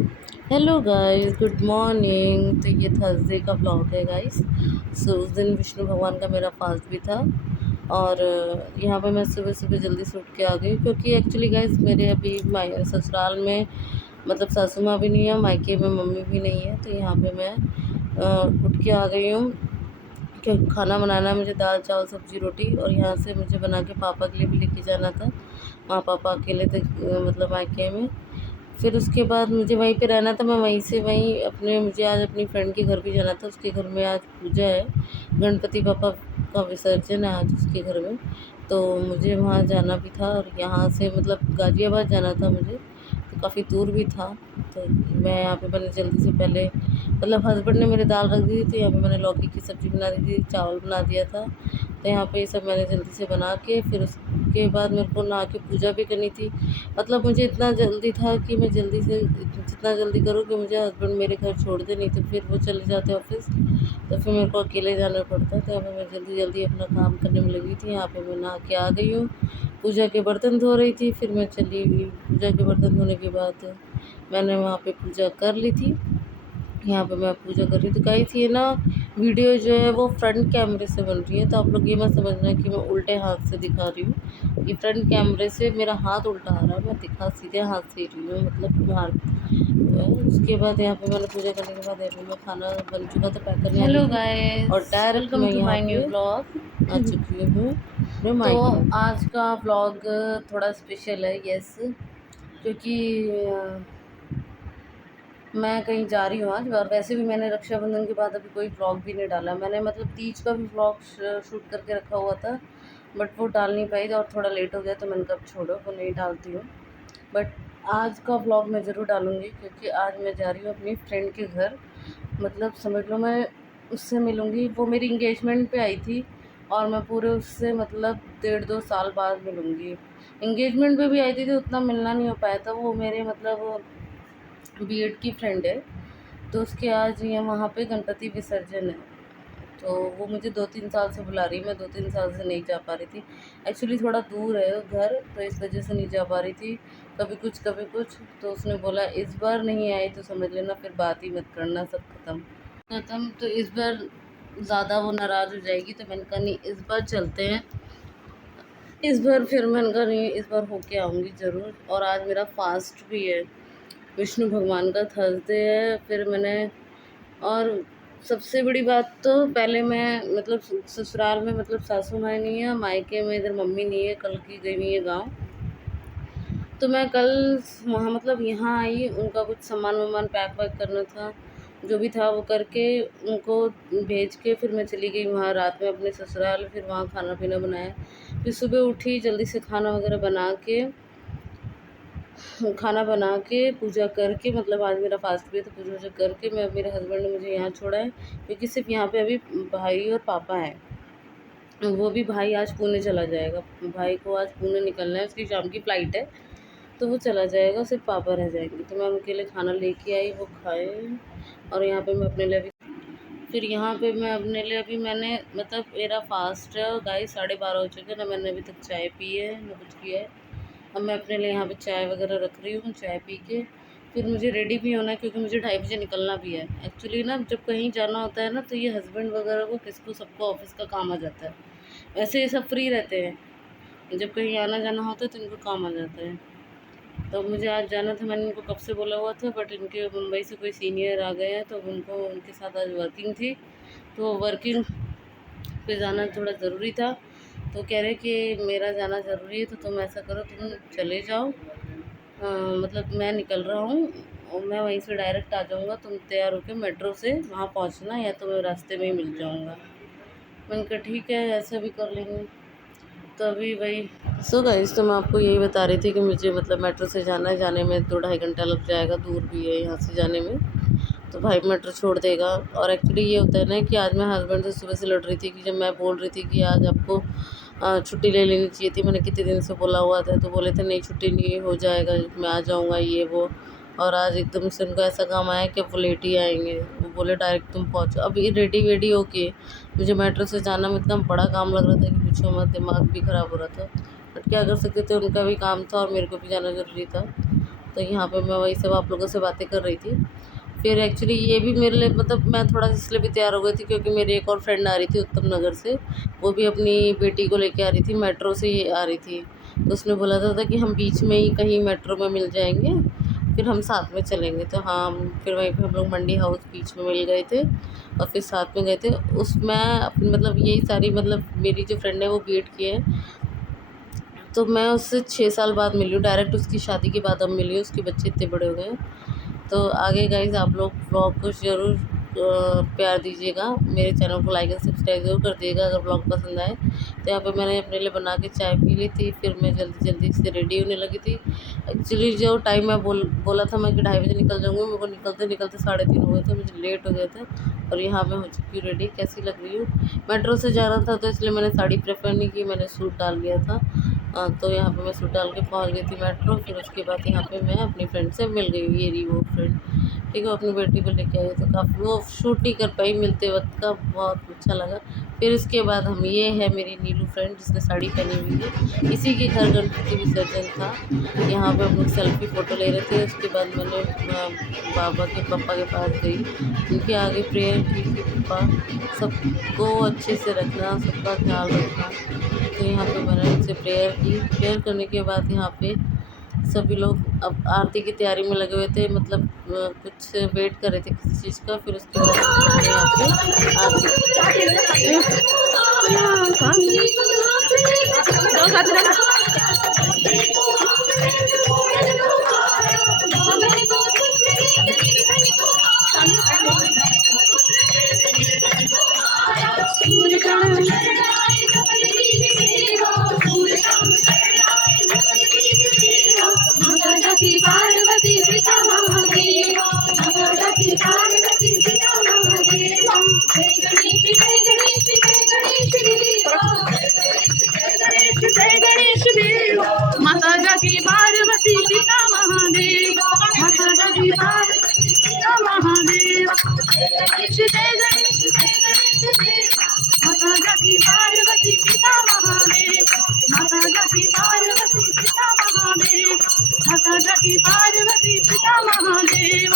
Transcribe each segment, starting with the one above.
Hello guys, good morning. तो ये Thursday का ब्लॉग है गाइस। सो उस दिन विष्णु भगवान का मेरा फास्ट भी था। और यहाँ पे मैं सुबह सुबह जल्दी से उठ के आ गई, क्योंकि एक्चुअली गाइस मेरे अभी ससुराल में मतलब सासू माँ भी नहीं है, मायके में मम्मी भी नहीं है। तो यहाँ पे मैं उठ के आ गई हूँ, क्योंकि खाना बनाना है मुझे, दाल चावल सब्जी रोटी। और यहाँ से मुझे बना के पापा के लिए भी लेके जाना था। वहाँ पापा अकेले थे मतलब मायके में। फिर उसके बाद मुझे वहीं पे रहना था। मैं वहीं से वहीं अपने मुझे आज अपनी फ्रेंड के घर भी जाना था। उसके घर में आज पूजा है, गणपति पापा का विसर्जन है आज उसके घर में। तो मुझे वहाँ जाना भी था, और यहाँ से मतलब गाज़ियाबाद जाना था मुझे, तो काफ़ी दूर भी था। तो मैं यहाँ पे मैंने जल्दी से पहले मतलब हस्बैंड ने मेरे दाल रख दी थी, तो यहाँ पे मैंने लौकी की सब्ज़ी बना दी थी, चावल बना दिया था। तो यहाँ पे ये सब मैंने जल्दी से बना के फिर उसके बाद मेरे को नहा के पूजा भी करनी थी। मतलब मुझे इतना जल्दी था कि मैं जल्दी से जितना जल्दी करूँ कि मुझे हस्बैंड मेरे घर छोड़ दे, नहीं तो फिर वो चले जाते ऑफिस, तो फिर मेरे को अकेले जाना पड़ता। तो यहाँ पे मैं जल्दी जल्दी अपना काम करने में लगी थी। यहाँ पे मैं नहा के आ गई हूँ, पूजा के बर्तन धो रही थी, फिर मैं चली गई। पूजा के बर्तन धोने के बाद मैंने वहाँ पे पूजा कर ली थी। यहाँ पे मैं पूजा कर रही थी गाइस। ये ना वीडियो जो है वो फ्रंट कैमरे से बन रही है, तो आप लोग ये मत समझना कि मैं उल्टे हाथ से दिखा रही हूँ। ये फ्रंट कैमरे से मेरा हाथ उल्टा आ रहा है, मैं दिखा सीधे हाथ से रही हूँ, मतलब बाहर। उसके बाद यहाँ पे मैंने पूजा करने के बाद यहाँ पे मैं खाना बन चुका था, पैक करने वाली हेलो थी, और गाइस, डायरेक्ट वेलकम मैं टू यहाँ माय न्यू पे ब्लॉग। आ चुकी हूँ अपने तो मायके। आज का ब्लॉग थोड़ा स्पेशल है, यस, क्योंकि मैं कहीं जा रही हूँ आज। और वैसे भी मैंने रक्षाबंधन के बाद अभी कोई ब्लॉग भी नहीं डाला। मैंने मतलब तीज का भी ब्लॉग शूट करके रखा हुआ था, बट वो डाल नहीं पाई और थोड़ा लेट हो गया, तो मैंने कहा छोड़ो, वो नहीं डालती हूँ। बट आज का ब्लॉग मैं ज़रूर डालूँगी, क्योंकि आज मैं जा रही हूँ अपनी फ्रेंड के घर। मतलब समझ लो मैं उससे मिलूँगी। वो मेरी इंगेजमेंट पे आई थी, और मैं पूरे उससे मतलब 1.5-2 साल बाद मिलूँगी। इंगेजमेंट पे भी आई थी तो उतना मिलना नहीं हो पाया था। वो मेरे मतलब बीएड की फ्रेंड है, तो उसके आज ये वहाँ पे गणपति विसर्जन है। तो वो मुझे 2-3 साल से बुला रही है, मैं 2-3 साल से नहीं जा पा रही थी। एक्चुअली थोड़ा दूर है वो घर, तो इस वजह से नहीं जा पा रही थी। कभी कुछ कभी कुछ, तो उसने बोला इस बार नहीं आई तो समझ लेना फिर बात ही मत करना, सब खत्म खत्म। तो इस बार ज़्यादा वो नाराज़ हो जाएगी, तो मैंने कहा नहीं, इस बार चलते हैं। इस बार फिर मैंने कहा नहीं, इस बार होके आऊँगी ज़रूर। और आज मेरा फास्ट भी है, विष्णु भगवान का थर्सडे है। फिर मैंने, और सबसे बड़ी बात तो पहले मैं मतलब ससुराल में मतलब सासू माँ नहीं है, मायके में इधर मम्मी नहीं है, कल की गई हुई है गाँव। तो मैं कल वहाँ मतलब यहाँ आई, उनका कुछ सामान वामान पैक वैक करना था, जो भी था वो करके उनको भेज के फिर मैं चली गई वहाँ रात में अपने ससुराल। फिर वहाँ खाना पीना बनाया, फिर सुबह उठी जल्दी से खाना वगैरह बना के, खाना बना के पूजा करके, मतलब आज मेरा फास्ट भी है, तो पूजा वूजा करके मैं, मेरे हस्बैंड ने मुझे यहाँ छोड़ा है, क्योंकि सिर्फ यहाँ पे अभी भाई और पापा हैं। वो भी भाई आज पुणे चला जाएगा, भाई को आज पुणे निकलना है, उसकी शाम की फ़्लाइट है, तो वो चला जाएगा, सिर्फ पापा रह जाएंगे। तो मैं उनके लिए खाना लेके आई, वो खाए। और यहाँ पे मैं अपने लिए भी, फिर यहाँ पे मैं अपने लिए अभी मैंने मतलब मेरा फास्ट है गाइस, 12:30 हो चुके हैं ना, मैंने अभी तक चाय पी है ना कुछ किया है। अब मैं अपने लिए यहाँ पे चाय वगैरह रख रही हूँ, चाय पी के फिर मुझे रेडी भी होना है, क्योंकि मुझे 2:30 बजे निकलना भी है। एक्चुअली ना जब कहीं जाना होता है ना, तो ये हस्बैंड वगैरह को किसको सबको ऑफिस का काम आ जाता है। वैसे ये सब फ्री रहते हैं, जब कहीं आना जाना होता है तो इनको काम आ जाता है। तो मुझे आज जाना था, मैंने इनको कब से बोला हुआ था, बट इनके मुंबई से कोई सीनियर आ गए हैं, तो उनको उनके साथ आज वर्किंग थी, तो वर्किंग पे जाना थोड़ा ज़रूरी था। तो कह रहे कि मेरा जाना ज़रूरी है, तो तुम ऐसा करो, तुम चले जाओ। मतलब मैं निकल रहा हूँ, और मैं वहीं से डायरेक्ट आ जाऊँगा, तुम तैयार होकर मेट्रो से वहाँ पहुँचना, या तो मैं रास्ते में ही मिल जाऊँगा। मैंने कहा ठीक है, ऐसा भी कर लेंगे। तो अभी वही, सो गाइस, तो मैं आपको यही बता रही थी कि मुझे मतलब मेट्रो से जाना है, जाने में 2-2.5 घंटा लग जाएगा, दूर भी है यहाँ से जाने में। तो भाई मेट्रो छोड़ देगा। और एक्चुअली ये होता है ना कि आज मैं हस्बैंड से सुबह से लड़ रही थी, कि जब मैं बोल रही थी कि आज आपको छुट्टी ले लेनी चाहिए थी, मैंने कितने दिन से बोला हुआ था, तो बोले थे नहीं छुट्टी नहीं हो जाएगा, मैं आ जाऊँगा ये वो। और आज एकदम से उनको ऐसा काम आया कि अब वो लेट ही आएंगे। वो बोले डायरेक्ट तुम पहुँचो। अब ये रेडी वेडी होके मुझे मेट्रो से जाना में इतना बड़ा काम लग रहा था कि पूछो मत, दिमाग भी ख़राब हो रहा था। बट क्या कर सकते थे, उनका भी काम था और मेरे को भी जाना ज़रूरी था। तो तो यहाँ पे मैं वही सब आप लोगों से बातें कर रही थी। फिर एक्चुअली ये भी मेरे लिए मतलब मैं थोड़ा इसलिए भी तैयार हो गई थी क्योंकि मेरी एक और फ्रेंड आ रही थी उत्तम नगर से, वो भी अपनी बेटी को लेके आ रही थी, मेट्रो से ही आ रही थी। तो उसने बोला था कि हम बीच में ही कहीं मेट्रो में मिल जाएंगे, फिर हम साथ में चलेंगे। तो हाँ, फिर वहीं पे हम लोग मंडी हाउस बीच में मिल गए थे और फिर साथ में गए थे। उसमें अपनी मतलब यही सारी मतलब मेरी जो फ्रेंड है वो बीएड की है, तो मैं उससे 6 साल बाद मिली हूँ, डायरेक्ट उसकी शादी के बाद अब मिली हूँ, उसके बच्चे इतने बड़े हो गए हैं। तो आगे गाइज़ आप लोग ब्लॉग को ज़रूर प्यार दीजिएगा, मेरे चैनल को लाइक एंड सब्सक्राइब ज़रूर कर दिएगा अगर ब्लॉग पसंद आए। तो यहाँ पे मैंने अपने लिए बना के चाय पी ली थी, फिर मैं जल्दी से रेडी होने लगी थी। एक्चुअली जो टाइम मैं बोला था मैं कि 2:30 बजे निकल जाऊँगी, मेरे को निकलते 3:30 हो गए थे, मुझे लेट हो गए थे। और यहाँ मैं हो चुकी हूँ रेडी। कैसी लग रही हूँ? मेट्रो से जाना था तो इसलिए मैंने साड़ी प्रेफर नहीं की, मैंने सूट डाल लिया था। तो यहाँ पे मैं सूट डाल के पहुँच गई थी मेट्रो। फिर उसके बाद यहाँ पे मैं अपनी फ्रेंड से मिल गई, ये रही वो फ्रेंड, ठीक है, अपनी बेटी को लेके आई। तो काफ़ी वो शूट नहीं कर पाई मिलते वक्त का, बहुत अच्छा लगा। फिर उसके बाद हम, ये है मेरी नीलू फ्रेंड जिसने साड़ी पहनी हुई है, इसी के घर गणपति विसर्जन था। यहाँ पे हम लोग सेल्फी फ़ोटो ले रहे थे। उसके बाद मैंने पापा के पास गई, उनके आगे प्रेयर की कि पापा सबको अच्छे से रखना, सबका ख्याल रखना। तो यहाँ पे मैंने उनसे प्रेयर की। प्रेयर करने के बाद यहाँ पे सभी लोग अब आरती की तैयारी में लगे हुए थे, मतलब कुछ वेट कर रहे थे किसी चीज़ का। फिर उसके बाद हमने यहाँ पे पार्वती पिता महादेव, पार्वती पिता महादेव, जय गणेश देव, जय गणेश देव, माता जाकी पार्वती पिता महादेव, माता जाकी पार्वती पिता महादेव, जय गणेश देव, माता जाकी पार्वती पिता महादेव, माता जाकी पार्वती पिता महादेव, माता जाकी पार्वती पिता महादेव।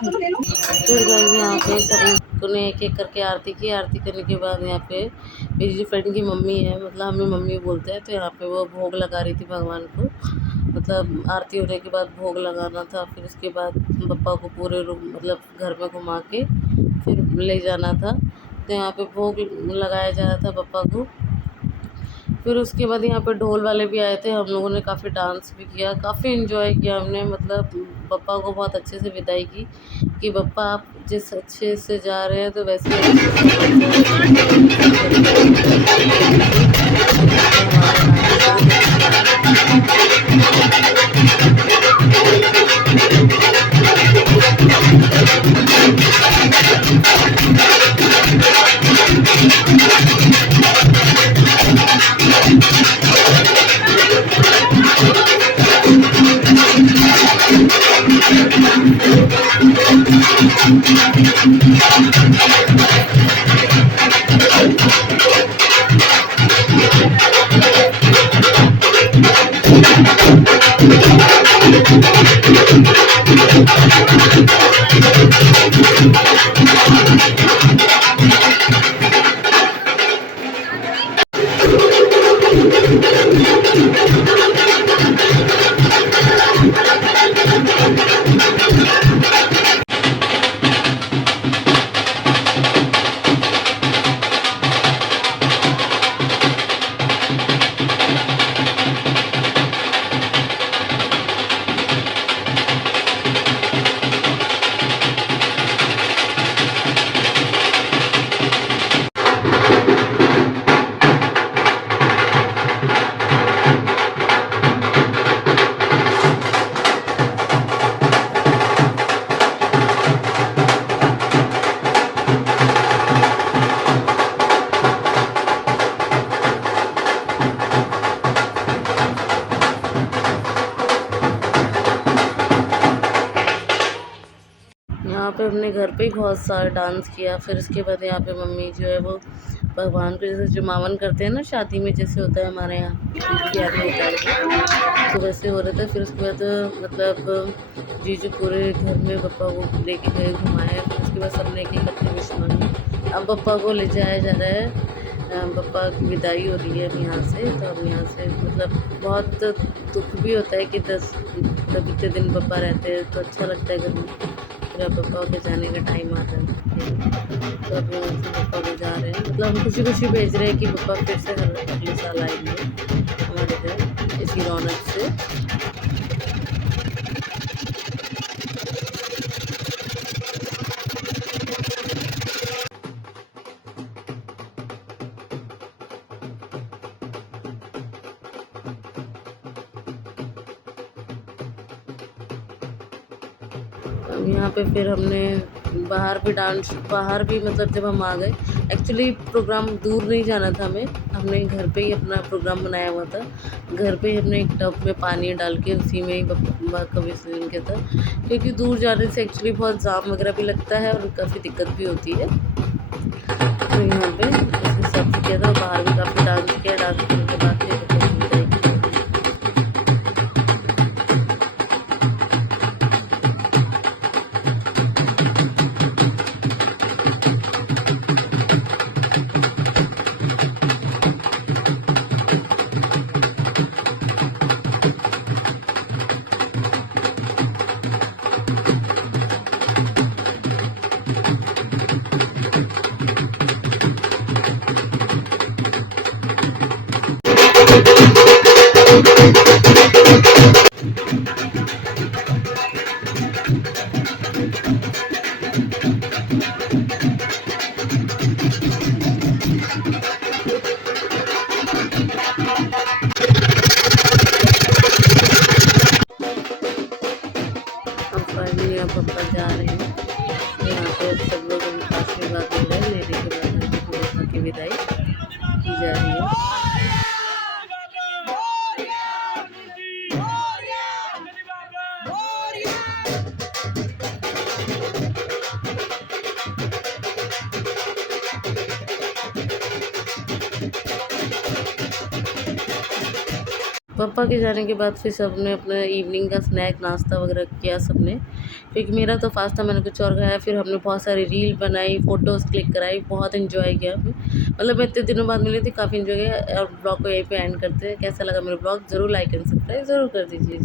फिर गए यहाँ पे सब ने एक एक करके आरती की। आरती करने के बाद यहाँ पे मेरी जो फ्रेंड की मम्मी है, मतलब हमें मम्मी बोलते हैं, तो यहाँ पे वो भोग लगा रही थी भगवान को। मतलब आरती होने के बाद भोग लगाना था। फिर उसके बाद पप्पा को पूरे रूम मतलब घर में घुमा के फिर ले जाना था। तो यहाँ पे भोग लगाया जा रहा था पप्पा को। फिर उसके बाद यहाँ पे ढोल वाले भी आए थे, हम लोगों ने काफ़ी डांस भी किया, काफ़ी इन्जॉय किया हमने। मतलब पप्पा को बहुत अच्छे से विदाई की कि पप्पा आप जिस अच्छे से जा रहे हैं तो वैसे वहाँ पे हमने घर पे ही बहुत सारा डांस किया। फिर उसके बाद यहाँ पे मम्मी जो है वो भगवान को जैसे जुमावन करते हैं ना शादी में, जैसे होता है हमारे यहाँ बिरयानी होता है, तो वैसे हो रहा था। फिर उसके बाद मतलब जीजू पूरे घर में पप्पा को लेके गए घुमाए। फिर उसके बाद सबने एक एक अपनी विश मांगी। अब पप्पा को ले जाया जा रहा है, पप्पा की विदाई हो रही है अब यहाँ से। तो अब यहाँ से मतलब बहुत दुख भी होता है कि 10 मतलब इतने दिन पापा रहते हैं तो अच्छा लगता है घर में। फिर अब पापा के जाने का टाइम आता है, तो अब यहाँ से पापा को जा रहे हैं। मतलब हम खुशी खुशी भेज रहे हैं कि पापा फिर से अगले साल आएंगे हमारे घर इसी रौनक से। अब यहाँ पे फिर हमने बाहर भी मतलब जब हम आ गए, एक्चुअली प्रोग्राम दूर नहीं जाना था हमें, हमने घर पे ही अपना प्रोग्राम बनाया हुआ था। घर पे ही हमने एक टब में पानी डाल के उसी में ही बप्पा का विसर्जन किया था, क्योंकि दूर जाने से एक्चुअली बहुत जाम वगैरह भी लगता है और काफ़ी दिक्कत भी होती है। तो यहाँ पे ऐसे सब किया था, बाहर भी काफ़ी डांस किया। डांस करने के बाद फिर बप्पा की विदाई की। अब फाइनली अब पापा जा रहे हैं। यहाँ पे सब लोग उनका आशीर्वाद ले रहे हैं। लेने के बाद उनकी पापा की विदाई की जा रही है। पापा के जाने के बाद फिर सबने अपना इवनिंग का स्नैक नाश्ता वगैरह किया सबने, क्योंकि मेरा तो फास्ट था, मैंने कुछ और खाया। फिर हमने बहुत सारी रील बनाई, फ़ोटोज़ क्लिक कराई, बहुत एंजॉय किया। मतलब मैं इतने दिनों बाद मिली थी, काफ़ी एंजॉय किया। और ब्लॉग को यहीं पे एंड करते हैं। कैसा लगा मेरा ब्लॉग ज़रूर लाइक एंड सब्सक्राइब ज़रूर कर दीजिए।